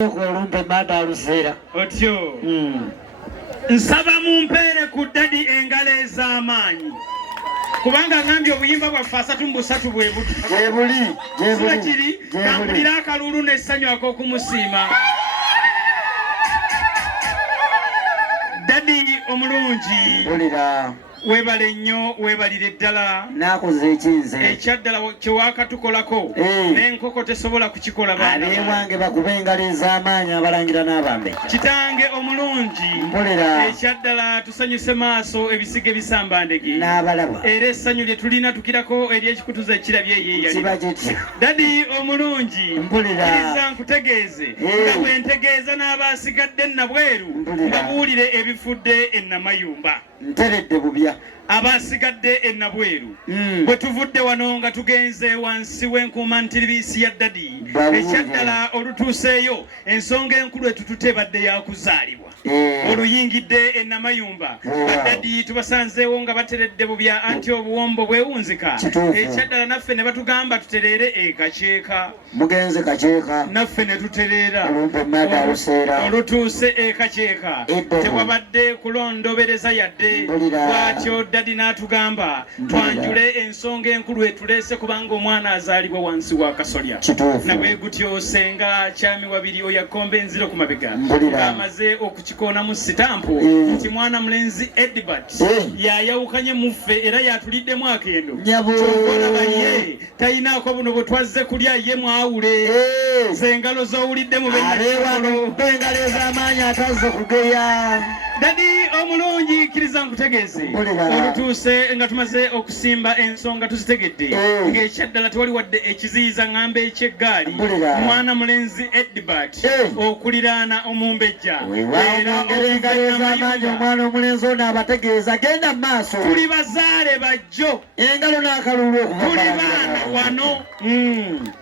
Olumpe mata alusera otyo nsaba mumpeere ku Daddy engalo ez'amaanyi kubanga ngambye obuyimba bwaffe asatu mu busatu bwe buti kiri kampulira akalulu n'essanyu ak'okumusiima Daddy omulungi webale nnyo webalire ddala nakoze ekinze ekyaddala kyewakatukolako n'enkoko tesobola kukikola abeewange bakuba engalo ez'amaanyi abalangira n'abambe kitange omulungi ekyaddala tusanyuse maaso ebisige bisambandege n'abalaba era essanyu lye tulina tukirako ery'ekikutuzo ekirabye kiba kityo Daddy omulungi kkiriza nkutegeeze nga bwe ntegeeza n'abaasigadde nnabweru mbabuulire ebifudde ennamayumba nteredde bubya abasigadde ennabweru bwe tuvudde wano nga tugenze wansi w'enkuuma ntiribisi ya Daddy ekyaddala olutuuseeyo ensonga enkulu etutute badde yakuzaalibwa oluyingidde ennamayumba Daddy tubasanzeewo nga bateredde bubya anti obuwombo bwewunzika ekyaddala naffe ne batugamba tutereere ekaceeka mugenze kaceeka naffe ne tutereera olutuuse ekaceeka tewabadde kulondobereza yadde bw'atyo Daddy n'atugamba twanjule ensonga enkulu etuleese kubanga omwana azaalibwa wansi wa kasolya nabwe gutyo senga kyami wabiri oyakomba enziro ku mabega ng'amaze okukikoonamu sitampu nti mwana mulenzi Edbert yayawukanye muffe era yatuliddemu akendo ky'okolaba ye tayinaako buno bwe twazze kulya ye mwawule z'engalo z'owuliddemu engalo ez'amaanyi atazze kugeya Daddy omulungi kkiriza nkutegeeze olutuuse nga tumaze okusimba ensonga tuzitegedde ng'ekyaddala tewali wadde ekiziyiza ŋŋamba eky'eggaali mwana mulenzi Edbert okuliraana omumbejja engalo ez'amaanyi omwana omulenzi ono abategeeza genda mu maaso tuli bazaale bajjo engalo n'akalulu tuli baana wano